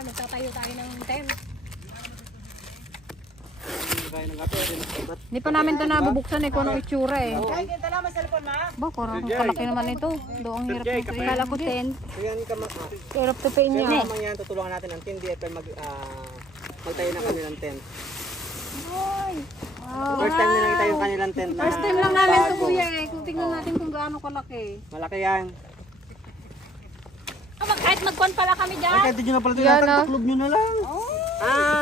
tayo, magtatayo tayo ng tent. Hindi pa namin ito nabubuksan eh kung anong itsura eh. Ay, kita lang may cellphone na. Ba, kurang kalaki naman ito. Doon ang hirap ng ito. Kala ko tent. Yan ka Hirap tupin niya. naman yan, tutulungan natin ang team DFL magtayo na kanilang tent. First time nilang itayo yung kanilang tent. First time lang namin ito kuya eh. Kung tingnan natin kung gaano kalaki. Malaki yan. Kahit magkuhan pala kami dyan. Kahit di nyo na pala Yan, tinatag, ah. taklob nyo na lang.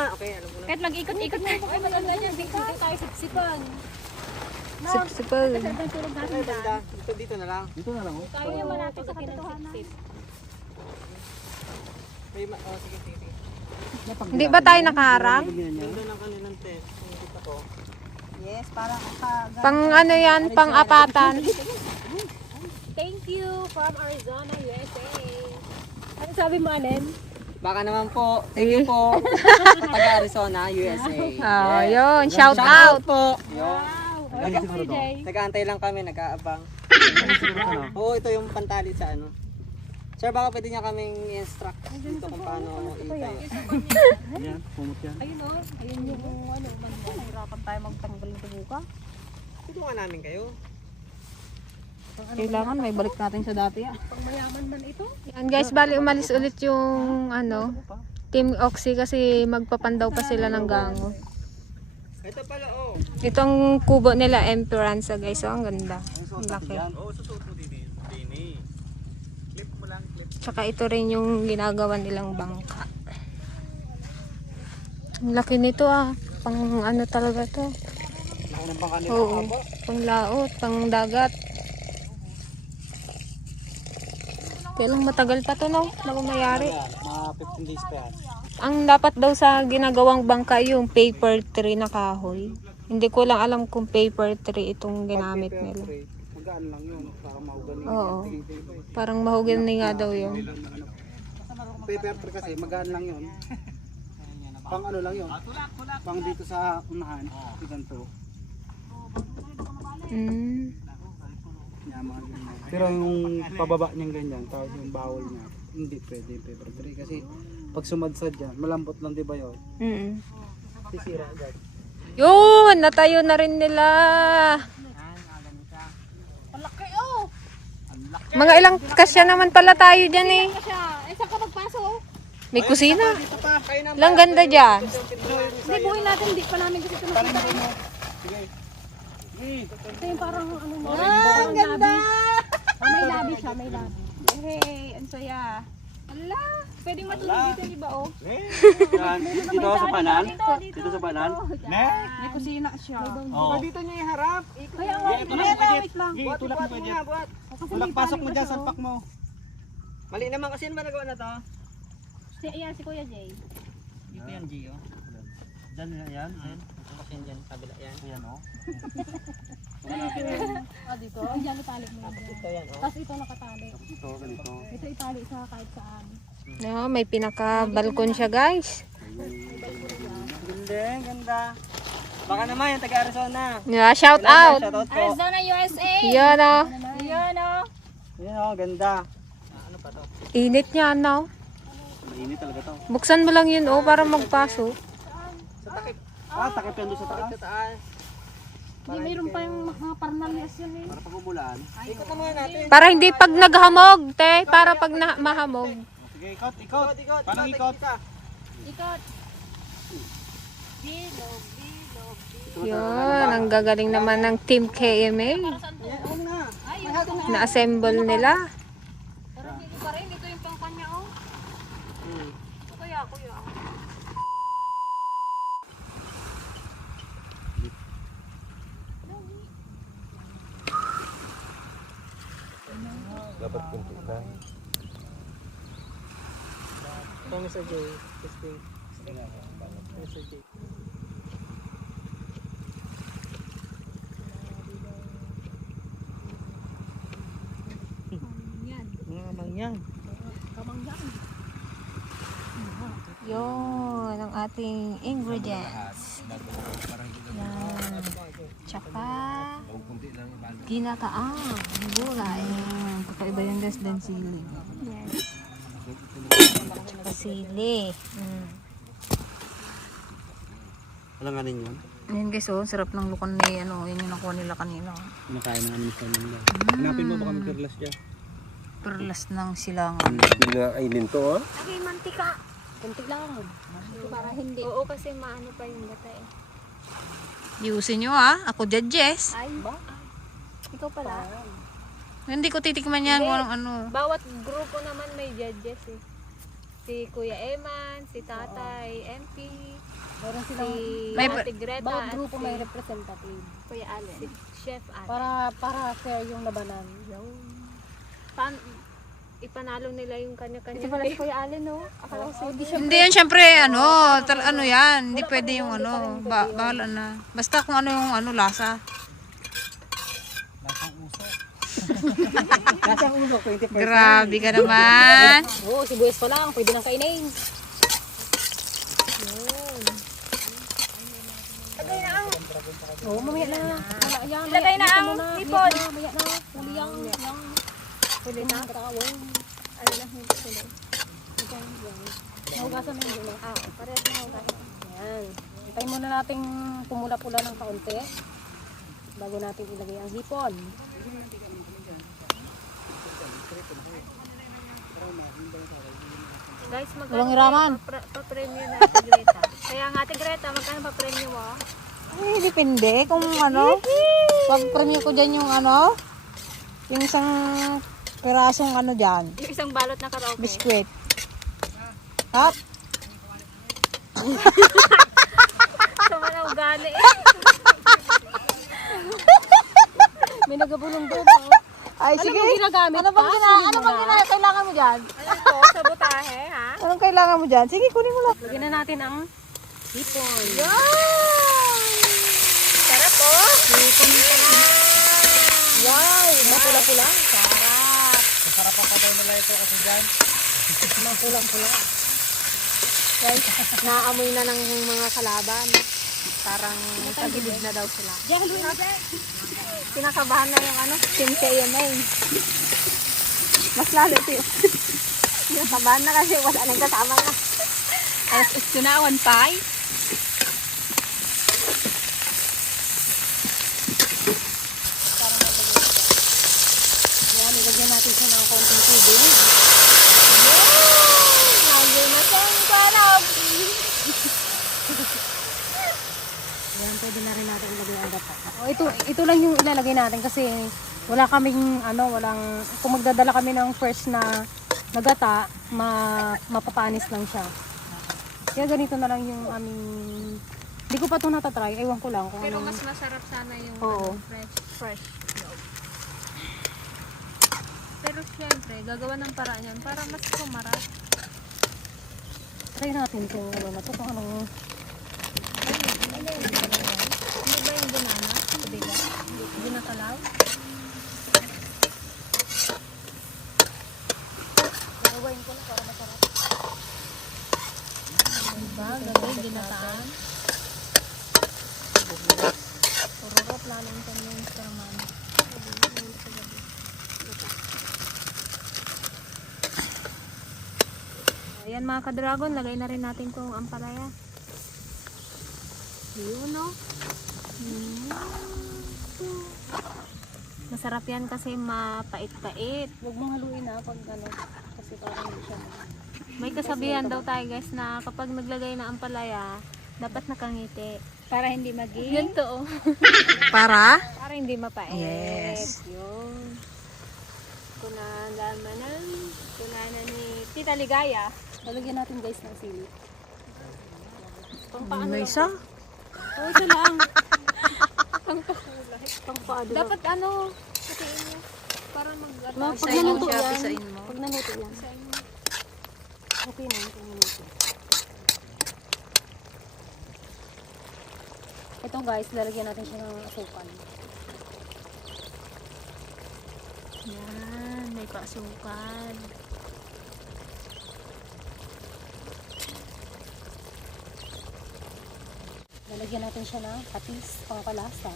Okay, alam ko na. Kahit mag-ikot-ikot na. Ay, maganda dyan. Dito tayo sipsipan. Sipsipal. Okay, banda. Dito na lang. Dito na lang, oh. Tayo yung malapit sa kinasipsip. Sige, sige. Hindi ba tayo nakaharang? Ganda ng kanilang tent. Kita ko. Yes, parang Pang ano yan, pang apatan. Thank you from Arizona, USA. Ano sabi mo, Alen? Baka naman po. Thank you po. Taga Arizona, USA. Oh, yun. Shout out. po. Yo. Welcome to Jay. Nag-aantay lang kami, nag-aabang. Oo, ito yung pantali sa ano. Sir, baka pwede niya kaming i-instruct dito kung paano itayo. Yan, pumot yan. Ayun o. Ayun yung ano. Hirapan tayo magtanggal ng tubuka. Tulungan namin kayo. Kailangan may balik natin sa dati ah. Pang mayaman man ito. Yan guys, bali umalis ulit yung ano, Team Oxy kasi magpapandaw pa sila ng gango. Ito pala, oh. Itong kubo nila, Emperanza guys, oh, ang ganda. Ang laki. Oo, susuot mo din. Clip mo lang, clip. Tsaka ito rin yung ginagawa nilang bangka. Ang laki nito ah. Pang ano talaga to. Laki ng bangka nila. Oo. Pang laot, pang dagat. Kaya lang matagal pa to no, bago mayari. Mga 15 days pa yan. Ang dapat daw sa ginagawang bangka yung paper tree na kahoy. Hindi ko lang alam kung paper tree itong ginamit nila. Magaan lang yun, para mahugani. Oo. Parang mahugani nga daw yun. Paper tree kasi, magaan lang yun. Pang ano lang yun. Pang dito sa unahan, ganito. Pero yung pababa niyang ganyan, tawag yung bawal niya, hindi pwede yung paper tree. Kasi pag sumadsad yan, malambot lang di ba yun? Sisira agad. Yun, natayo na rin nila. Malaki oh. Mga ilang kasya naman pala tayo dyan eh. Siya. Eh, saan ka magpasok? May kusina. Dito pa, kayo na. Ilang ganda dyan. Hindi, buhay natin. Hindi pa namin kasi ito nakita. Sige. Ito yung parang ano mo. Ang ganda! May labi siya, may labi. Hey, ang saya. Ala, pwedeng matulog dito, di ba oh? Yan, dito sa panan. Dito sa panan. May kusina siya. Oh. Dito niya iharap. Kaya nga, Wait lang. Buhat, tulak mo dyan. Tulak pasok mo dyan, salpak mo. Mali naman kasi ba nagawa na to? ayan si Kuya Jay. Dito yan, Gio. Diyan yan. Tulak yan dyan, kabila yan. Ayan, oh. Dito. Diyan itali mo yan. Ito yan, oh. Tapos ito nakatali. Ito, ganito. Ito itali sa kahit saan. No, may pinaka-balkon siya guys. Ganda, ganda. Baka naman yung taga Arizona. Yeah, shout out. Shoutout po. Arizona, USA! Yan oh. Ayan oh! Yan, oh, ganda. Ano pa to? Init niya no. Mainit talaga to. Buksan mo lang yun oh para magpasok. Sa takip. Takip yan doon sa taas. Sa taas. Hindi, mayroon pa yung mga parnalias yun eh. Para pag umulan. Ikot na muna natin. Para hindi pag naghamog, te. Para pag mahamog. Sige, ikot, ikot. Paano ikot? Ikot! Bilog, bilog, bilog. Yun, ang gagaling naman ng Team KMA. Ayun na. Na-assemble nila. Pero hindi pa rin. Ito yung pangkanya oh. Kuya. Dapat kunti lang. Kami sa Jay. Testing. Kami sa Jay. Kamangyan. Yun, ang ating ingredients. Yan. Tsaka, ginataang gulay. Kakaiba yung less than sili. Yes. Tsaka sili. Alanganin yun. Ayan guys, oh, sarap ng lukan ni ano, yun yung nakuha nila kanina. Kumakain ng anis naman nila. Hanapin mo baka may perlas dyan. Perlas ng silangan. Pinakainin to ah. Lagay mantika. Kunti lang. Para hindi. Oo, kasi maano pa yung gata eh. Yusin nyo ah, ako judges. Ay, ba? Ikaw pala. Hindi ko titikman yan kung anong ano. Bawat grupo naman may judges eh. Si Kuya Eman, si Tatay, MP, Meron si May- Ate Greta, bawat at grupo si may representative. Kuya Allen. Si Chef Allen. Para fair yung labanan. Ipanalo nila yung kanya-kanya. Ito pala si Kuya Allen, no? Akala ko si Hindi yan syempre ano, ano yan, hindi pwede yung ano, bahala na. Basta kung ano yung ano lasa. Lasang uso. Lasang uso, 20%. Grabe ka naman. Oo, sibuyas pa lang. Pwede nang kainin. Oo, mamaya na. Wala yan. Ilagay na ang hipon. Mamaya na. Huli yan. Pwede na. Ano na, hindi sila. Nahugasan na yung Ah, parehas na hugasan. Ayan. Hintayin muna nating pumula-pula ng kaunti bago natin ilagay ang hipon. Guys, Walang magkano iraman. pa-premium na Ate Greta? Kaya nga Ate Greta, magkano pa-premium mo? Ay, depende kung ano. Pag premium ko dyan yung ano, yung isang pirasong ano dyan, Yung isang balot na karaoke. biskwit. Hop. Sama na ugali eh. May nagabulong doon. Ay, sige. Ginagamit Ano bang kailangan mo dyan? Ano to? Sabotahe, ha? Anong kailangan mo dyan? Sige, kunin mo lang. Lagyan na natin ang hipon. Sarap oh. Hipon pa na. Wow! Mapula-pula. Sarap. Sarapan pa daw nila ito kasi dyan. Mapula-pula. Guys, naamoy na ng mga kalaban. Parang tagilid na daw sila. Kinakabahan na yung ano, Team CMA. Mas lalo siya. Kinakabahan na kasi wala nang kasama na. Alas istinawan pa. Yan, ilagyan natin siya ng konting tubig. Ayun na siyang sarap. Yan, pwede na rin natin ilagay ang gata. Ito lang yung ilalagay natin kasi wala kaming walang kung magdadala kami ng fresh na gata, mapapanis lang siya. Kaya ganito na lang yung aming hindi ko pa ito natatry, ewan ko lang kung Pero anong mas masarap sana yung Oo. fresh. Pero syempre, gagawa ng paraan yan para mas kumarap. try natin kung ano na to, kung anong Hindi ba yung banana? Kabila? Hindi nakalaw? gawin ko na para masarap. Diba? Gagawin, ginataan. Ururot namin kami yung sarman. Ayan mga ka-dragon, lagay na rin natin itong ampalaya. Yun no? Masarap yan kasi mapait-pait. Huwag mong haluin na pag kasi parang hindi siya. May kasabihan daw tayo guys na kapag naglagay na ampalaya, dapat nakangiti. Para hindi maging Yun to oh. Para? Para hindi mapait. Yes. Yun. Kunalaman ni Tita Ligaya. lalagyan natin guys ng sili. Pampaano May lang. isa? Oh, isa lang. Pangpaado. Dapat ano, putiin mo. Para mag-ano. Pag naluto siya, yan, pisain mo. pag naluto yan, Isain mo. okay na yung naluto. Ito guys, lalagyan natin siya ng asukal. Yan, may pasukan. Lalagyan natin siya ng patis, pangkalasa.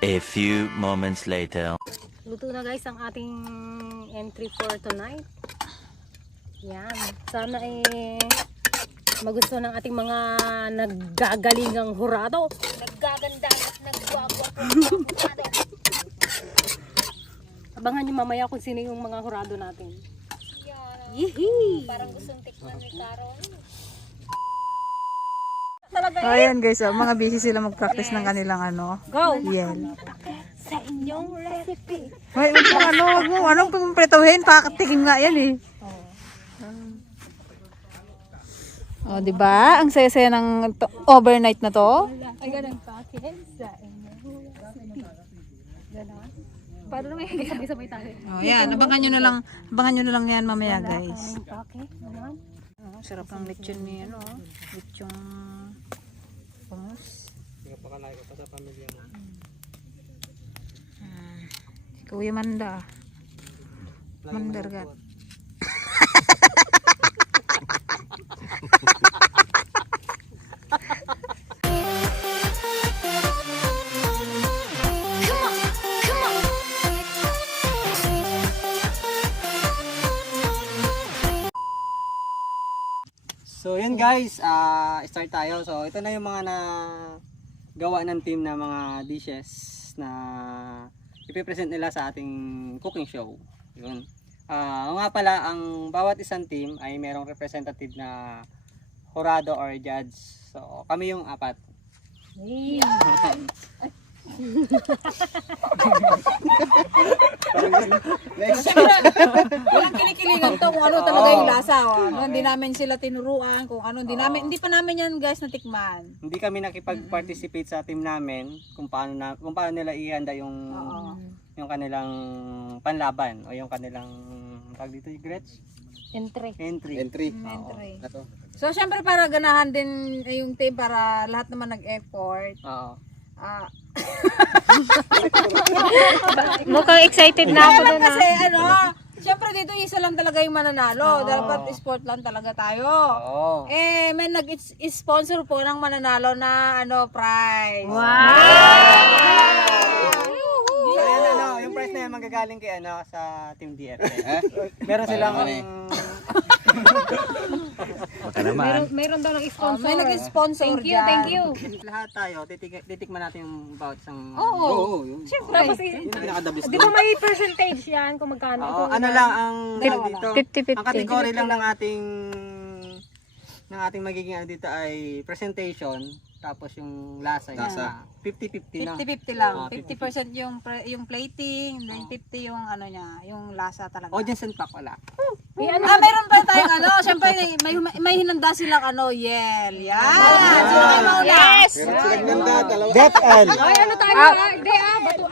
A few moments later. Luto na guys ang ating entry for tonight. Yan. Sana magustuhan ng ating mga naggagalingang hurado. Naggaganda at nagwagwa po. Abangan nyo mamaya kung sino yung mga hurado natin. Parang gustong tikman ni Carol. Ayan guys, mga busy sila mag-practice ng kanilang Go! yel. Sa inyong recipe. Wait, wag mo, anong pumpretohin? Pakatikim nga yan eh. Oh, di ba? Ang saya-saya ng overnight na to. Ay, ganun pa. Sa inyong recipe. Ganon. Paano naman yung Sabay-sabay tayo. Oh, yan, abangan nyo na lang yan mamaya, guys. Okay, ganon. Oh, sarap ng lechon ni lechon bangus. Hindi ka pa kalay ka pa sa pamilya mo. Si Kuya Manda. Mandargat. So yun guys, start tayo. So ito na yung mga gawa ng team na mga dishes na ipipresent nila sa ating cooking show. Yun. Nga pala, ang bawat isang team ay merong representative na jurado or judge. So kami yung 4. Walang kinikilingan to kung ano talaga yung lasa. Hindi namin sila tinuruan kung ano. Hindi pa namin yan guys natikman. Hindi kami nakipag-participate sa team namin kung paano nila ihanda yung kanilang panlaban o yung kanilang tawag dito yung Gretch? Entry. Oo. So syempre para ganahan din yung team para lahat naman nag-effort. Oo. Mukhang excited na ako doon. Kasi syempre dito isa lang talaga yung mananalo. Dapat sport lang talaga tayo. Oo. May nag-sponsor po ng mananalo na prize. So, yan, yung prize na yan manggagaling kay sa Team DRT. Meron silang Mayroon daw ng sponsor. May nag-sponsor dyan. Thank you. lahat tayo, titikman natin yung bawat isang... Oo. yun. Siyempre, Yung pinaka-the best di ba may percentage yan kung magkano? Oo, ano lang ang dito. 50-50. Ang category lang ng ating magiging dito ay presentation, tapos yung lasa. 50-50 lang. 50-50 lang. Oo, 50% yung plating, then 50 yung yung lasa talaga. Audience and pack wala. Meron pa tayong syempre may hinanda silang yel. Yan. Sino kayo mauna? Yes! DepL. Ay, ano tayo?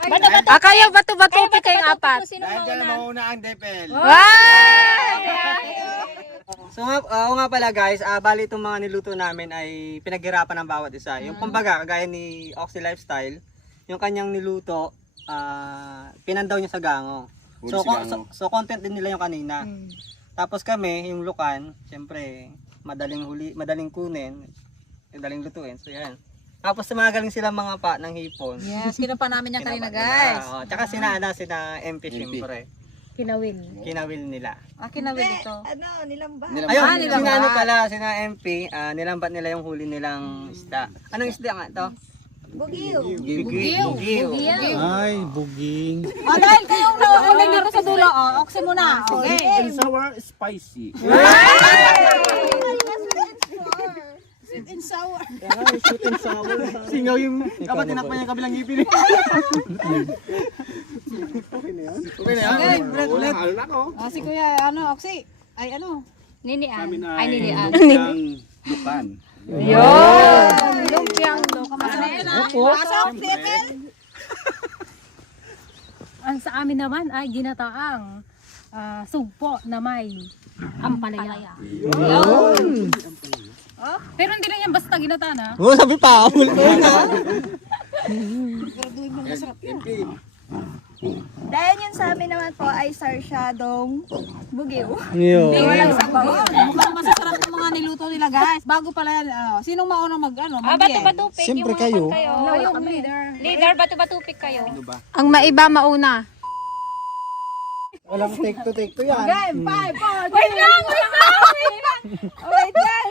Bato. Kayo, bato-bato kayong 4. Sino mauna? So nga pala guys, bali itong mga niluto namin ay pinaghirapan ng bawat isa. Yung kumbaga, kagaya ni Oxy Lifestyle, yung kanyang niluto, pinandaw niya sa gango. So content din nila yung kanina. Tapos kami, yung lukan, siyempre, madaling kunin, madaling lutuin. So yan. Tapos magaling sila mga pa ng hipon. Yes, kinapa namin yan kanina guys. Tsaka sina MP siyempre. Kinawil nila. Kinawin ito. Ayun, nilambat. sina MP, nilambat nila yung huli nilang isda. Anong isda nga ito? Bugiw. Bugiw. Ay, buging. Dahil kayong nauulit dito sa dulo, oxy muna. Okay. And sour, spicy. Sweet and sour. Sweet and sour. Singaw yung dapat tinakpan niya kabilang ngipin. Okay na yan? Okay na yan? Ulit. Si Kuya, oxy. Ay, Ninian. Ay, ninian. Lukan. lumpiang do. Kamasa na yan, Pasok, Tepel. Ang sa amin naman ay ginataang sugpo na may ampalaya. Pero hindi lang yan basta ginata na. Sabi pa, ulit na. Dahil yun sa amin naman po ay sarsyadong bugiw. Walang sabaw. Mukhang masasarap ng mga niluto nila, guys. Bago pala yan, sinong maunang Bato-batupik. Siyempre kayo. Yung leader. Leader, bato-batupik kayo. Ang maiba mauna. Walang take to yan. Game, 5, 4, 3, wait lang! Wait lang!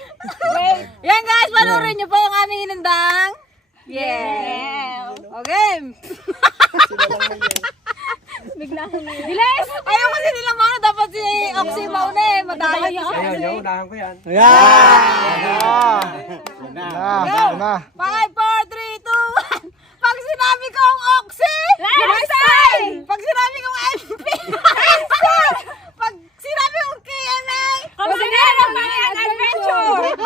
Wait. Yan guys, panoorin nyo pa yung aming inandang. Yeah! Okay! Bigla ko na yun. Bilis! Ayaw kasi nilang mauna, dapat si Oxy mauna eh. Madaya si Oxy. unahan ko yan. Go! 5, 4, 3, 2, 1! Pag sinabi kong Oxy, Lifestyle! Pag sinabi kong MP, Lifestyle! Pag sinabi kong KMA, Kusinero Pangyan Adventure! 5, 4,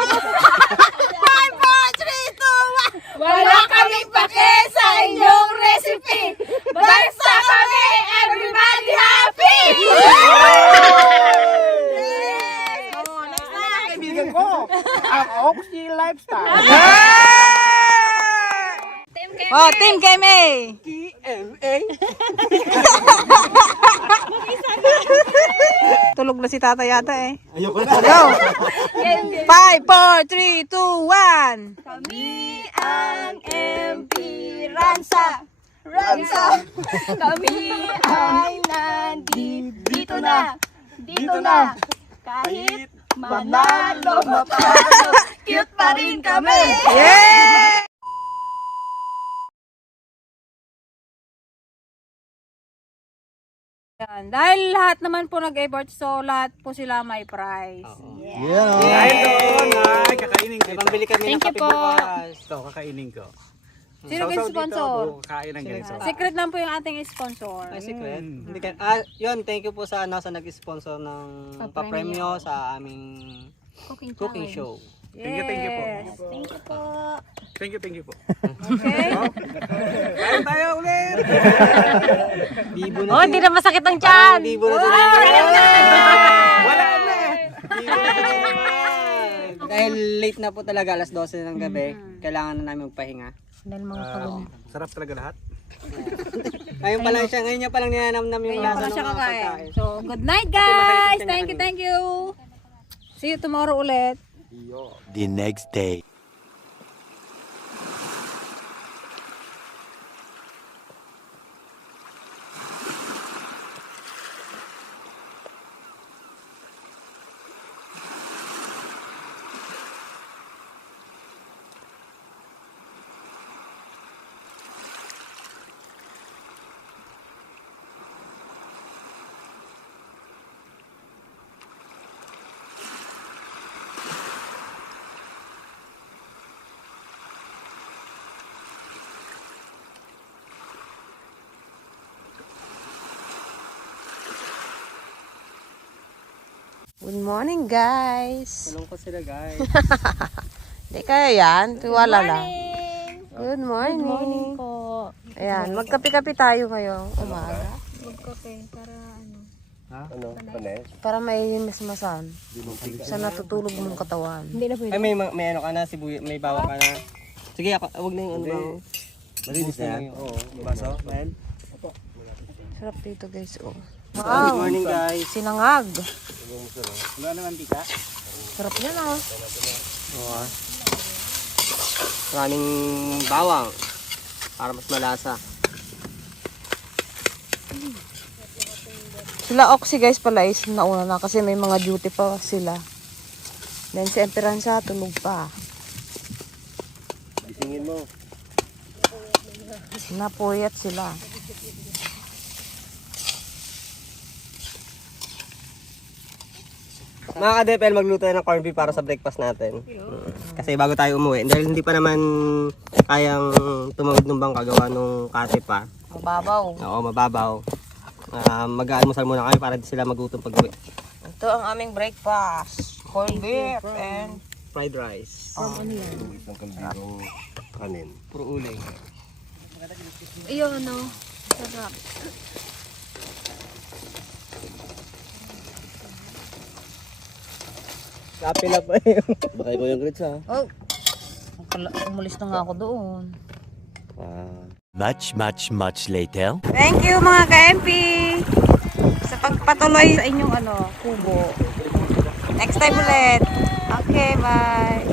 3, 2, 1! Wala kaming pake sa inyong recipe! Basta kami, everybody happy! Oh, next na! Kaibigan ko, ang Oxy Lifestyle. Oh, Team KMA! TMA. Tulog na si Tata yata eh. Ayoko na. Go! 5, 4, 3, 2, 1! Kami ang MP Ransa! Ransa! Kami ay nandito na! Dito na! Kahit manalo, mapalo, cute pa rin kami! Yeah! Yan. Dahil lahat naman po nag-abort, so lahat po sila may prize. Dahil doon, ay, kakainin May kita. pambili kami ng Thank you kape po. bukas. Ito, kakainin ko. Sino Sausaw yung dito, sponsor? Kakain ng ganito. Secret lang po yung ating sponsor. Ay, secret. Mm. Hindi ka, yun, thank you po sa nag-sponsor ng papremyo sa aming cooking show. Thank you po. Yes. Thank you po. Thank you po. Okay. Kain tayo ulit! Bibo na Oh, hindi na masakit ang tiyan. Bibo na sila. Wala na! Bibo na sila. Dahil late na po talaga, alas 12 ng gabi, kailangan na namin magpahinga. Dahil mga pagod. Sarap talaga lahat. Ngayon pa lang siya, ngayon niya pa lang ninanamnam yung Ngayon lasa pa ng siya mga kakain. pagkain. So, good night masakit guys! yung tiyan niya Thank you. See you tomorrow ulit. The next day. Good morning, guys. Tulong ko sila guys. Hindi kaya yan. Tiwala lang. Good morning. Good morning po. Ayan, magkape-kape tayo ngayong umaga. Magkape para ano. Para may masmasan. Sa natutulog mong katawan. Hindi na pwede. Ay, may ano ka na, may bawang ka na. Sige, wag na yung ano bawang. Malinis na yan. Oo, baso. Well, Sarap dito, guys. Oh. good Wow. morning guys. Sinangag. Wala naman tika. Sarap yan, ah. Oo. Maraming bawang para mas malasa. Sila Oxy, guys, pala is nauna na kasi may mga duty pa sila. Then si Esperanza tulog pa. Gisingin mo. Napuyat sila. Mga ka-DPL, magluto na ng corned beef para sa breakfast natin. Kasi bago tayo umuwi, dahil hindi pa naman kayang tumawid ng bangka gawa nung kate pa. Mababaw. Oo, mababaw. Mag-aalmusal muna kami para di sila magutom pag uwi. Ito ang aming breakfast. Corned beef and Fried rice. Isang kaldero kanin. Puro uling. Ayun, ano. Sarap. Kape na pa yun. Baka ikaw yung grits ha? oh, umalis na nga ako doon. Much later. Thank you mga ka-MP sa pagpatuloy sa inyong kubo. Next time ulit. Okay, bye.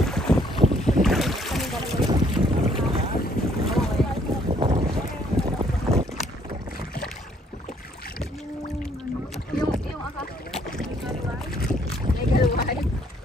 Legal wife.